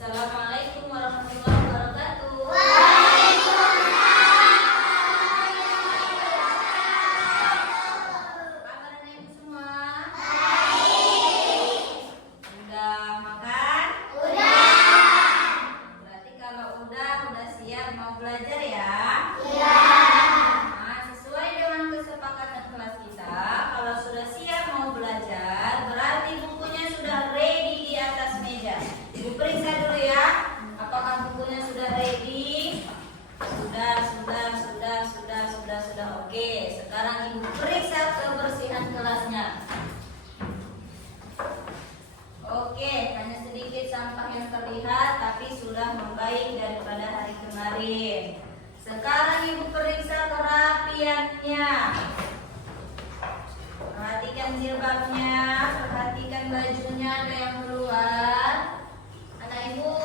Assalamualaikum warahmatullahi wabarakatuh. Kabar ibu semua? Udah makan? Udah. Berarti kalau udah siap mau belajar ya? Iya. Nah, sesuai dengan kesepakatan kelas kita, kalau sudah siap mau belajar, berarti bukunya sudah ready di atas meja. Ibu periksa dulu ya, apakah bukunya sudah ready? Sudah. Oke, sekarang ibu periksa kebersihan kelasnya. Oke, hanya sedikit sampah yang terlihat, tapi sudah membaik daripada hari kemarin. Sekarang ibu periksa kerapiannya. Perhatikan jilbabnya, perhatikan bajunya, ada yang keluar. Anak ibu,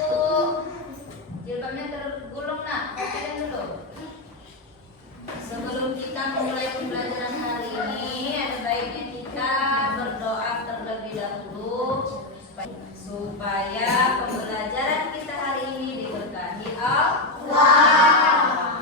jilbabnya tergulung nak, perhatikan dulu. Sebelum kita memulai pembelajaran hari ini, ada baiknya kita berdoa terlebih dahulu supaya pembelajaran kita hari ini diberkahi Allah.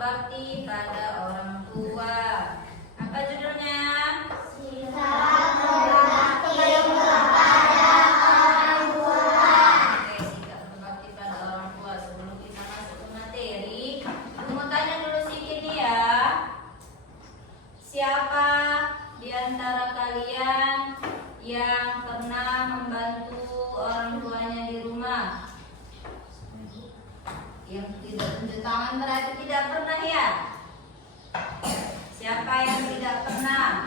Berbakti pada orang tua. Apa judulnya? Sikap berbakti kepada orang tua. Oke, sikap berbakti pada orang tua. Sebelum kita masuk ke materi, aku mau tanya dulu sedikit nih ya. Siapa di antara kalian yang pernah membantu orang tuanya di rumah? Yang tidak tunjuk tangan berarti tidak pernah ya? Siapa yang tidak pernah?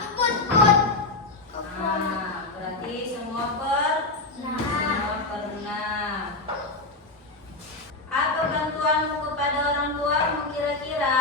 Nah, berarti semua pernah. Apa bantuanmu kepada orang tuamu kira-kira?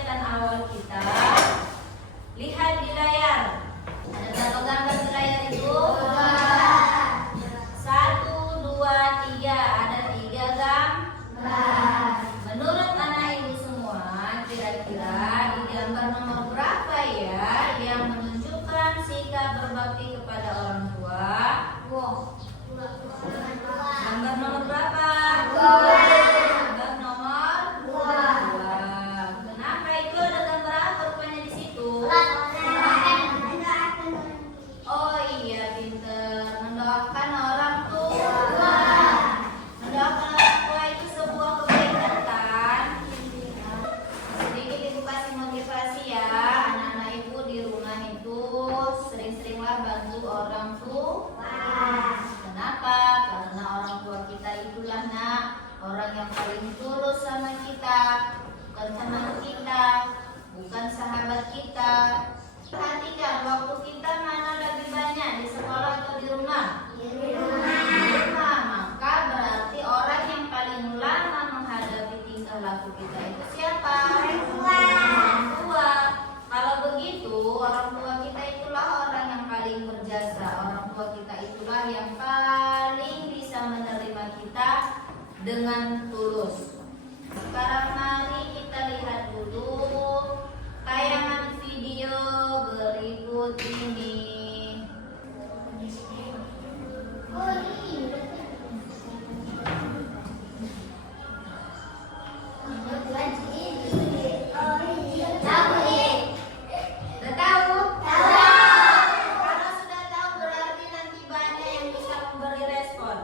kegiatan awal kita? Lihat di layar. Ada berapa gambar di layar itu? 1, 2, 3. Ada 3 gambar. Menurut anak ibu semua, kira-kira di gambar nomor berapa ya yang menunjukkan sikap berbakti kepada orang tua? Gambar nomor berapa? Gambar nomor 2. Kenapa itu ada gambar apa rupanya di situ? Oh iya, pinter. Mendoakan orang tua. Mendoakan orang tua itu sebuah kebaikan kan? Sedikit ibu kasih motivasi ya, anak-anak ibu di rumah itu sering-seringlah bantu orang tua. Kenapa? Karena orang tua kita itulah orang yang paling tulus sama kita, bukan teman kita, bukan sahabat kita. Perhatikan waktu kita mana lebih banyak, di sekolah atau di rumah? Di rumah. Maka berarti orang yang paling lama menghadapi tingkah laku kita itu siapa? Orang tua. Kalau begitu, orang tua kita itulah orang yang paling berjasa. Orang tua kita itulah yang paling bisa menerima kita dengan tulus. Sekarang mari kita lihat dulu tayangan video berikut ini. Sudah tahu? Kalau sudah tahu berarti nanti banyak yang bisa memberi respon.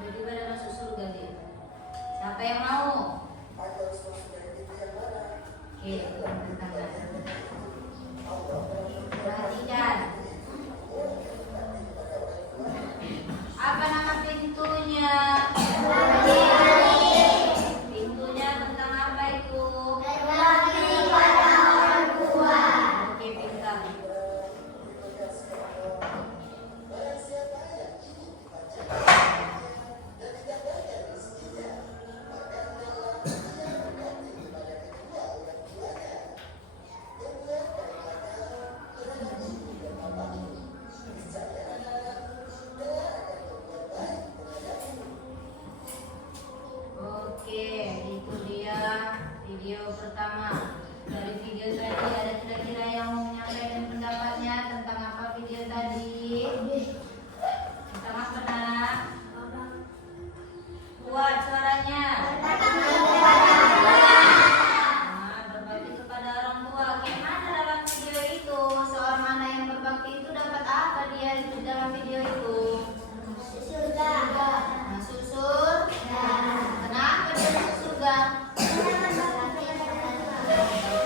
Jadi pada masuk surga dia. Siapa yang mau? Oke, tangan. Perhatikan. Apa nama pintunya? Pintunya tentang apa itu? Oke, pintar. Video pertama. Dari video tadi ada kira-kira yang mau menyampaikan pendapatnya tentang apa video tadi? Tentang apa nak? Kuat suaranya. Berbakti kepada orang tua. Gimana dalam video itu? Seorang mana yang berbakti itu dapat apa dia di dalam video itu? Masuk surga. Masuk surga. juga?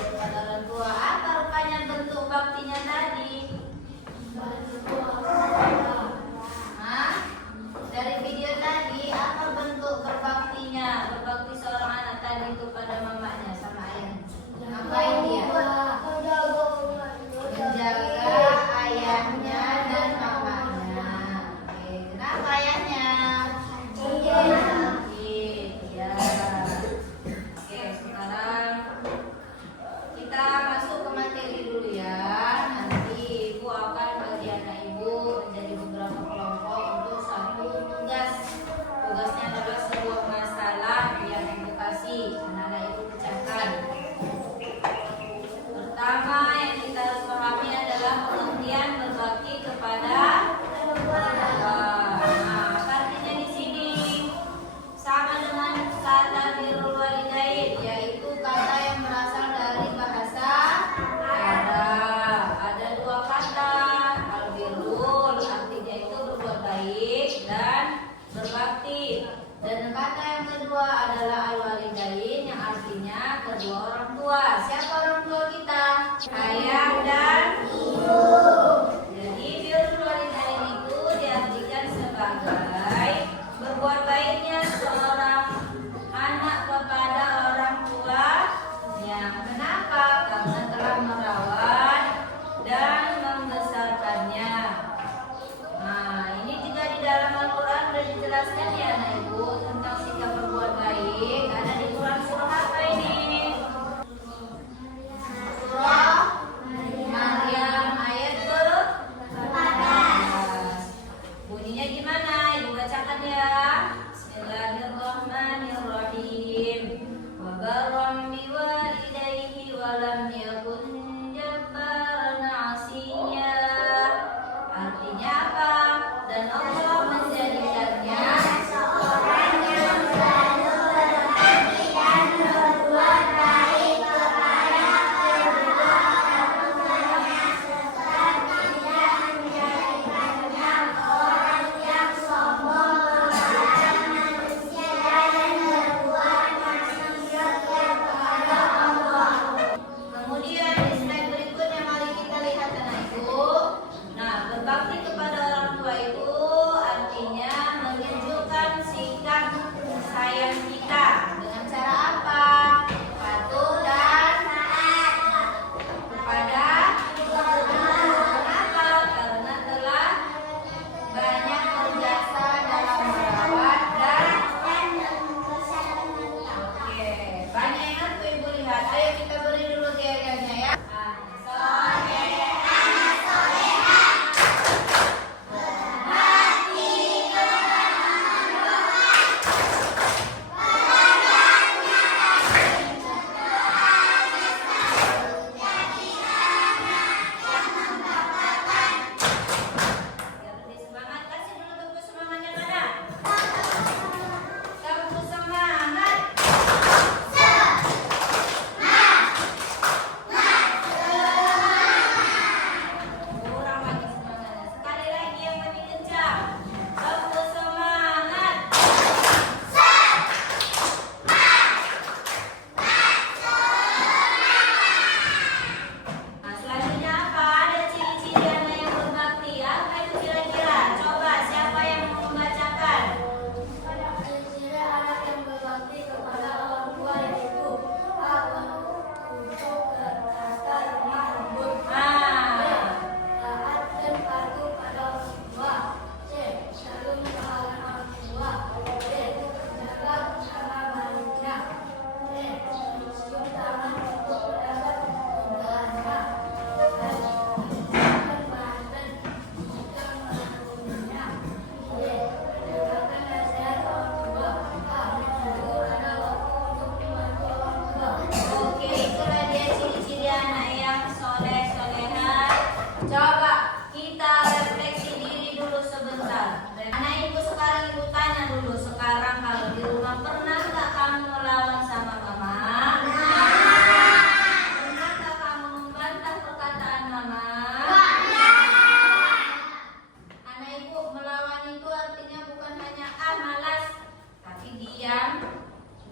Kepada orang tua. Apa rupanya bentuk baktinya tadi? Hah? Dari video tadi, apa bentuk berbaktinya? Berbakti seorang anak tadi kepada mamanya sama ayahnya. Ngapain dia? Menjaga ayahnya dan mamanya. Oke, kenapa ayahnya? Sakit, ya. Oke, sekarang kita masuk ke materi dulu ya. Nanti ibu akan bagi anak ibu menjadi beberapa kelompok untuk satu tugas. Tugasnya adalah sebuah masalah yang ibu kasih. Anak-anak ibu pecahkan. Pertama yang kita harus pahami adalah pengertian berbakti kepada orang tua. Nah, artinya di sini sama dengan kata birrul walidain, yaitu kata yang berasal dari bahasa Arab. Ada dua kata, al-birrul artinya itu berbuat baik dan berbakti. Dan kata yang kedua adalah al-walidain yang artinya kedua orang tua. Siapa orang tua kita? Ayah dan ibu. Jadi birrul walidain itu diartikan sebagai berbuat baiknya seorang anak kepada orang tuanya. Kenapa? Karena telah merawat dan membesarkannya. Nah, ini juga di dalam Al-Quran sudah dijelaskan ya anak ibu tentang sikap berbuat baik. Ada di Quran surah apa ini?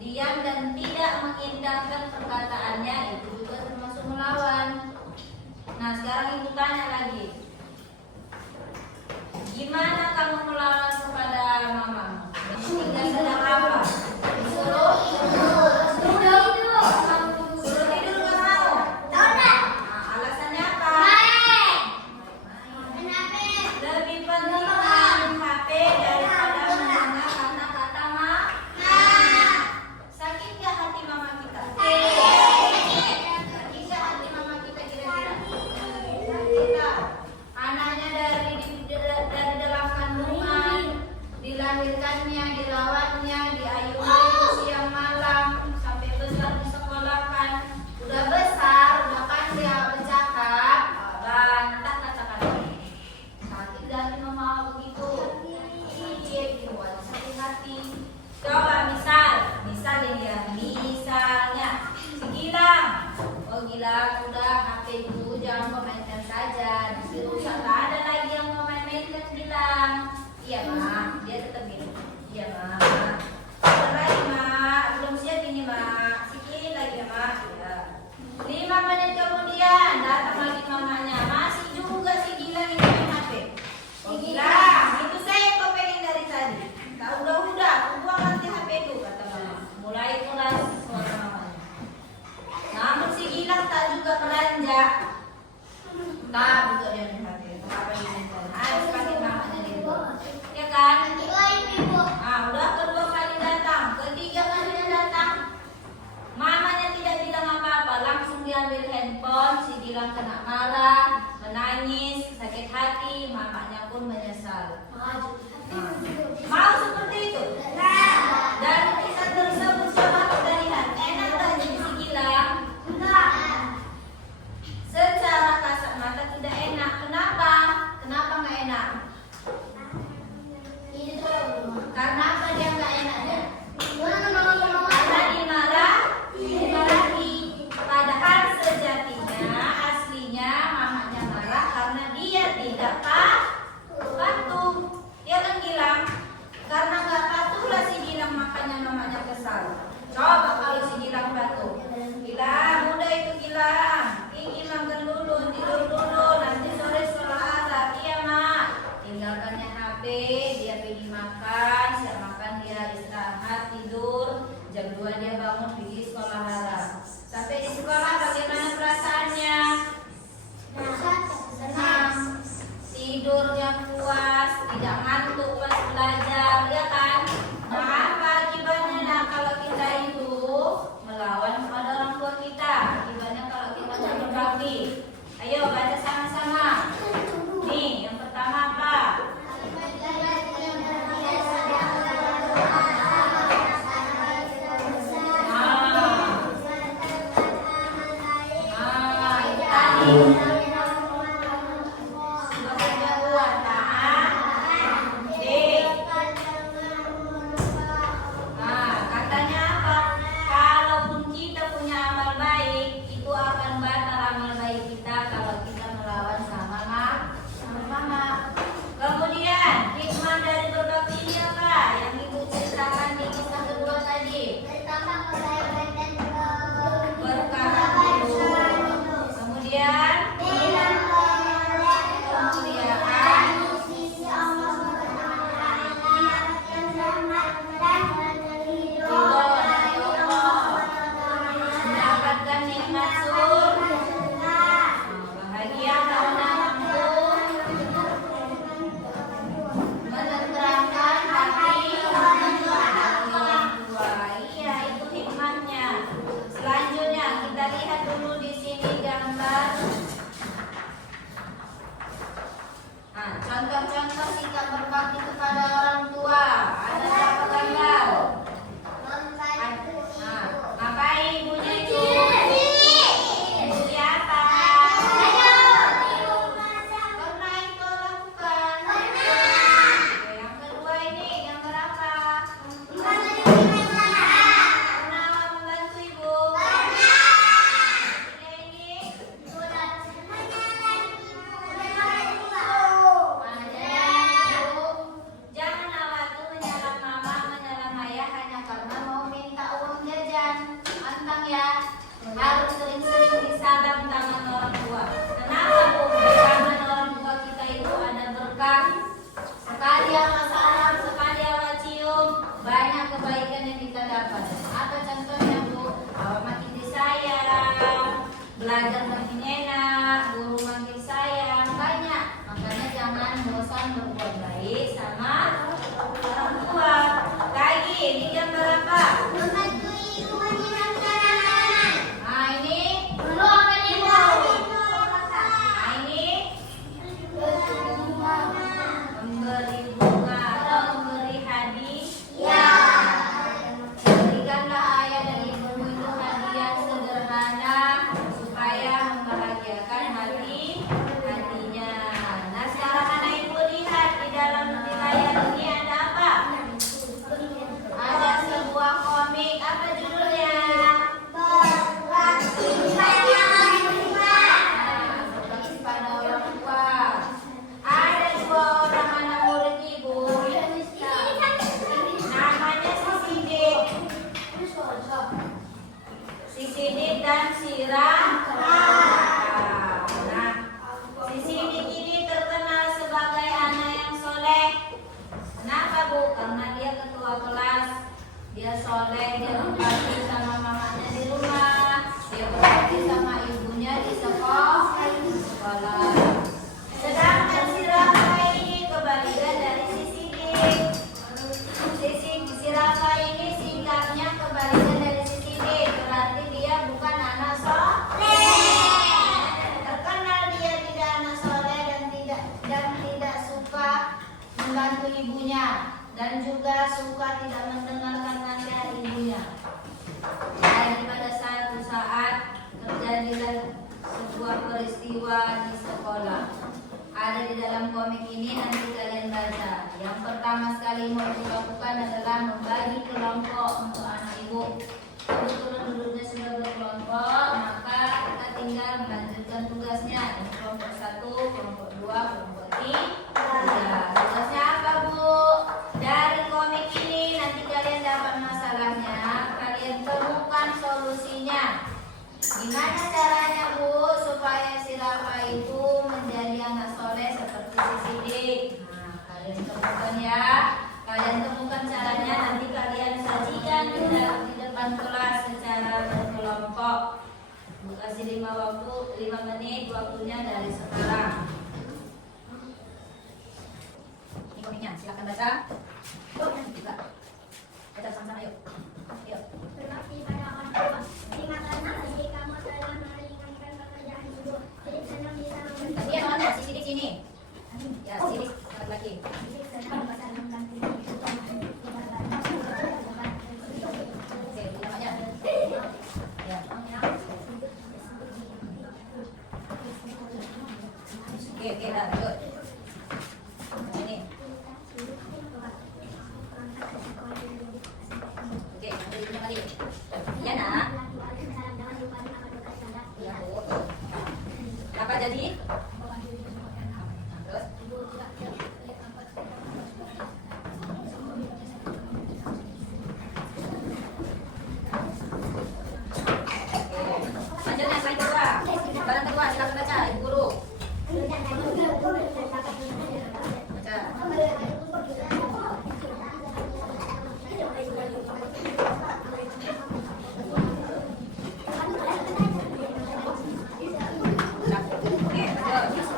diam dan tidak mengindahkan perkataannya itu juga termasuk melawan. Nah, sekarang ibu tanya lagi. Gimana kamu melawan kepada mama? Tidak sedang apa? Suruh tidur. Suruh tidur nggak mau? Nah, alasannya apa? Lebih penting main HP daripada mendengar kata-kata mama. Sakit nggak hati mama kita? Sakit nggak hati mama kita kira-kira? Sakit lah. Anaknya dari dalam kandungan, dilahirkannya, dirawatnya, diayunkan siang malam sampai besar disekolahkan. Udah besar, udah pandai bercakap, bantah kata-kata. Sakit hati mama begitu. Buat sakit hati. Coba misal ini ya, misalnya si Gilang. Oh Gilang, udah HP dulu, jangan kau mainkan saja. Nanti rusak, tak ada lagi yang mau main-mainkan Gilang. Iya Ma, dia tetap gitu. Iya Ma. Bentar lagi Ma, belum siap ini Ma. Sikit lagi ya Ma. Iya. 5 menit kemudian datang lagi mamanya. Masih juga si Gilang ini main HP. Oh Gilang, itu saya kau pengen dari tadi. Tak udah, buang nanti HP itu kata mama. Mulai keras suara mamanya. Namun si Gilang tak juga beranjak. Tak juga dia main HP. Apa dia main HP? Harus pakai mamanya dia. Ya kan? Nah, udah kedua kali datang, ketiga kali datang. Mamanya tidak bilang apa-apa, langsung diambil handphone. Si Gilang kena marah, menangis, sakit hati. Mamanya pun menyesal. Mau seperti itu? Dari kisah tersebut coba kita lihat, enak tak jadi si Gilang? Secara kasat mata tidak enak. Kenapa? Kenapa nggak enak? Karena apa dia nggak enaknya? Karena dimarahi. Padahal sejatinya, aslinya Harus sering-sering disalam tangan orang tua. Kenapa Bu? Karena orang tua kita itu ada berkah. Sekali awal salam, sekali awal cium, banyak kebaikan yang kita dapat. Apa contohnya Bu? Awal makin disayang, belajar makin enak, guru makin sayang, banyak. Makanya jangan bosan berbuat baik sama orang tua. Lagi, ini gambar apa? Nah ini dulu apa nih Bu? Nah ini memberi bunga atau memberi hadiah. Berikanlah ayah dan ibumu itu hadiah sederhana supaya membahagiakan hatinya. Nah sekarang anak ibu lihat di dalam layar ini ada apa? Ada sebuah komik. Apa judulnya? Berbakti pada orang tua. Ada dua orang anak murid ibu. Namanya si Sidik. Si Sidik dan si Rahma. Nah, si Sidik ini terkenal sebagai anak yang soleh. Kenapa Bu? Karena dia ketua kelas. Dia soleh, dia berbakti sama mamanya di rumah, dia berbakti sama ibunya di sekolah. Sedangkan si Rafa ini kebalikan dari si Sidik. Si Rafa ini sikapnya kebalikan dari si Sidik, berarti dia bukan anak soleh. Terkenal dia tidak anak soleh dan tidak suka membantu ibunya. Dan juga suka tidak mendengarkan nasihat ibunya. Dan pada satu saat terjadilah sebuah peristiwa di sekolah. Ada di dalam komik ini, nanti kalian baca. Yang pertama sekali mau dilakukan adalah membagi kelompok untuk anak ibu. Kebetulan duduknya sudah berkelompok, maka kita tinggal melanjutkan tugasnya. Kelompok 1, kelompok 2, kelompok 3. Tugasnya apa Bu? Dari komik ini nanti kalian dapat masalahnya, kalian temukan solusinya. Gimana caranya Bu supaya si Rafa itu menjadi anak soleh seperti si Sidik? Nah, kalian temukan ya. Kalian temukan caranya, nanti kalian sajikan di depan kelas secara berkelompok. Bu kasih 5 menit waktunya dari sekarang. Ini komiknya, silakan baca. Juga. Baca sama-sama yuk. Yuk. Berbakti pada orang tua. Terima kasih jika kamu telah meringankan pekerjaan ibu. Jadi senang bisa membantu. Tadi yang mana? Si Sidik sini. Ya, Sidik laki-laki. Jadi senang bisa membantu. Oke, namanya. Ya. Oke, dah, lanjut. Nah, ini. Oke, ambil ibunya kali. Ya nak. Ya Bu. Apa jadi? Terus? Lanjutnya slide kedua. Badan kedua, silakan baca, Ibu Guru. Baca. Oke, lanjut. Oke, lanjut.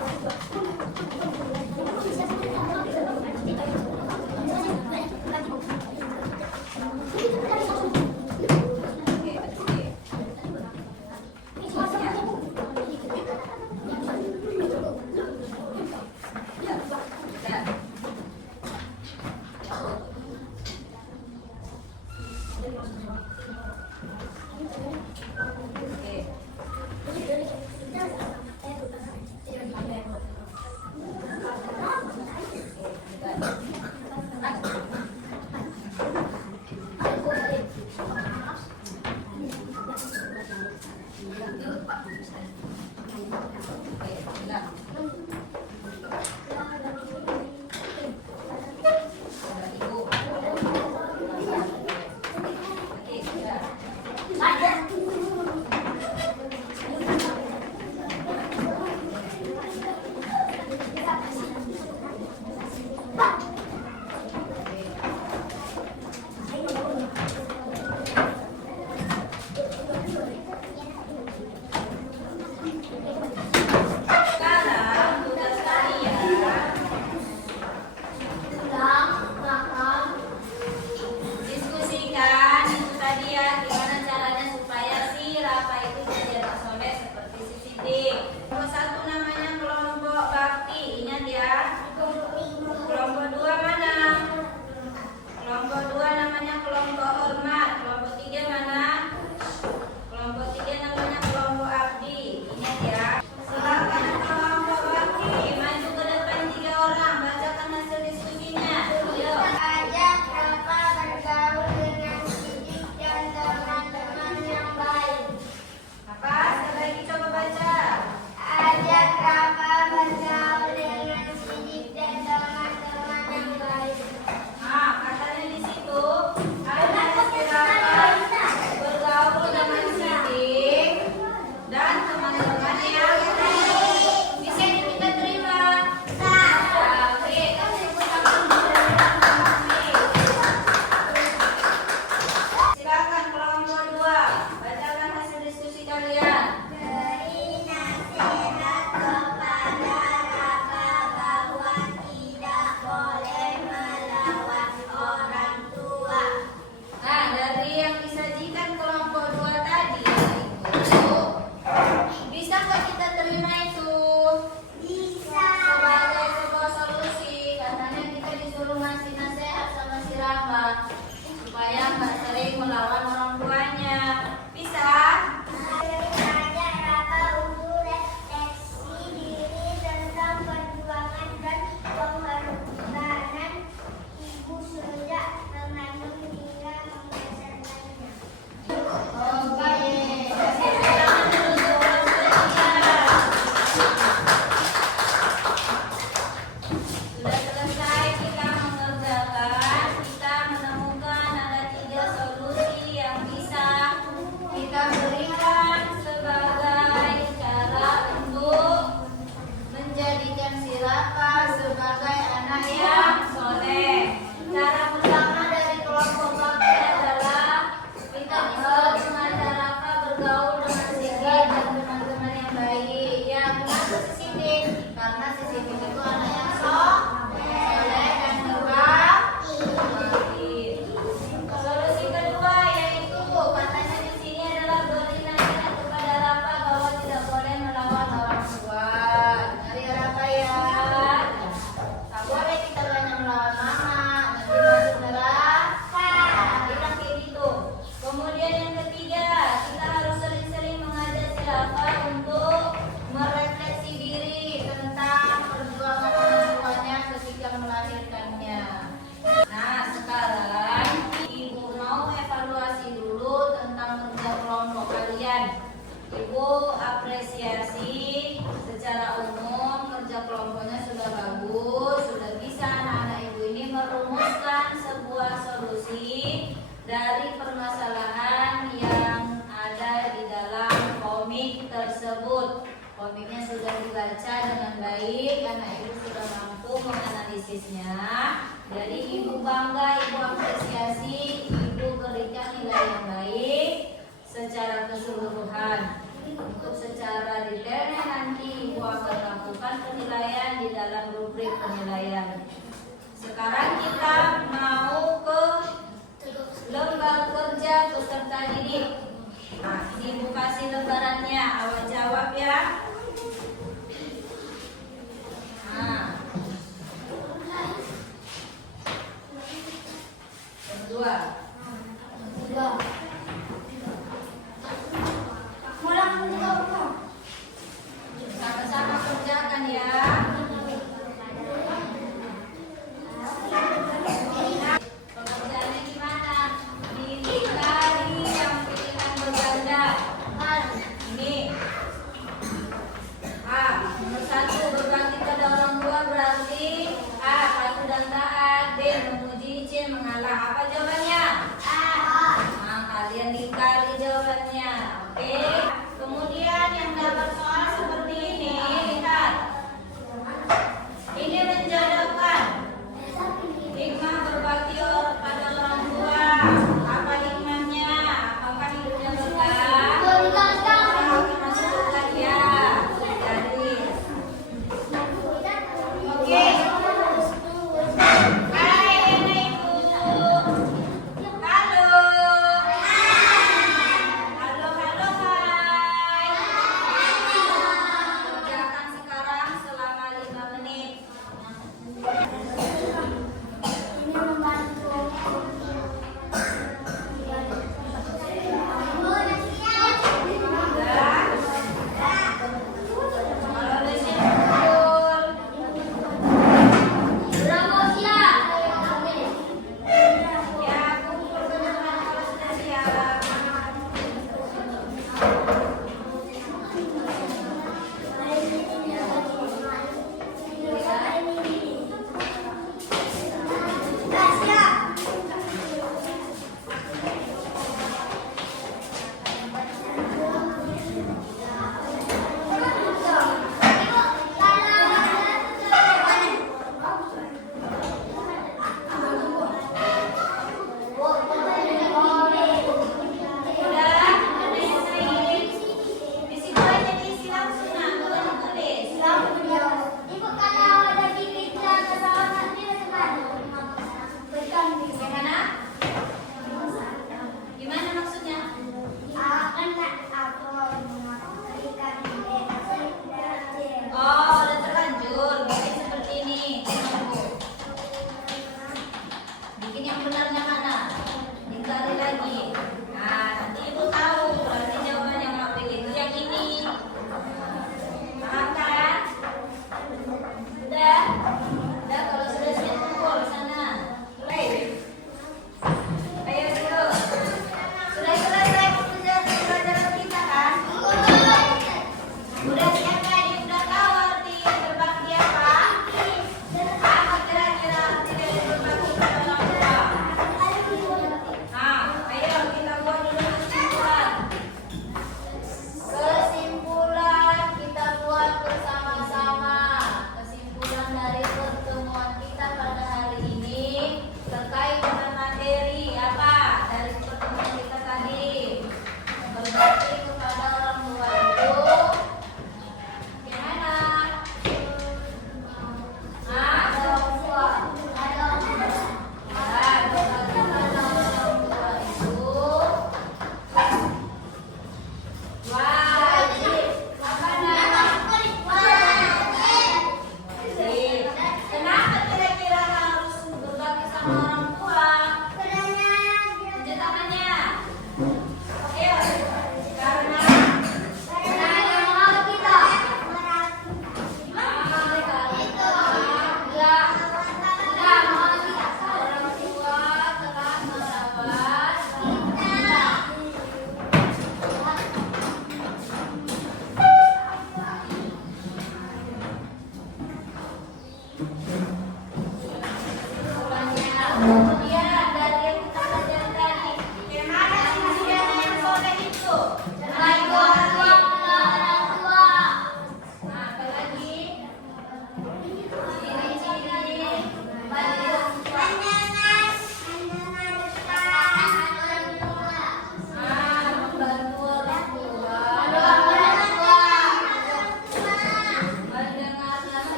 Ibu apresiasi secara umum kerja kelompoknya sudah bagus, sudah bisa anak-anak ibu ini merumuskan sebuah solusi dari permasalahan yang ada di dalam komik tersebut. Komiknya sudah dibaca dengan baik, anak ibu sudah mampu menganalisisnya. Jadi ibu bangga, ibu apresiasi, ibu berikan nilai yang baik secara keseluruhan. Untuk secara detailnya nanti ibu akan lakukan penilaian di dalam rubrik penilaian. Sekarang kita mau ke lembar kerja peserta didik. Nah, ini ibu kasih lembarannya, awal jawab ya. Nah, kedua. Sama-sama kerjakan ya. Pengerjaannya gimana? Pilih tadi yang pilihan berganda. Ini A. Nomor 1 berbakti pada orang tua berarti A. Patuh dan taat. B. Memuji. C. Mengalah. Apa jawabannya? Nah, kalian dikali jawabannya. Oke. Kemudian yang dapat soal seperti ini, lihat. Ini menjadikan hikmah berbakti pada orang tua. Apa hikmahnya? Apakah hidupnya berkah? Apakah masuk surga? Ya. Jadi, oke. Hai anak ibu. Halo. Halo, halo, hai.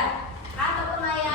belajar ataupun layak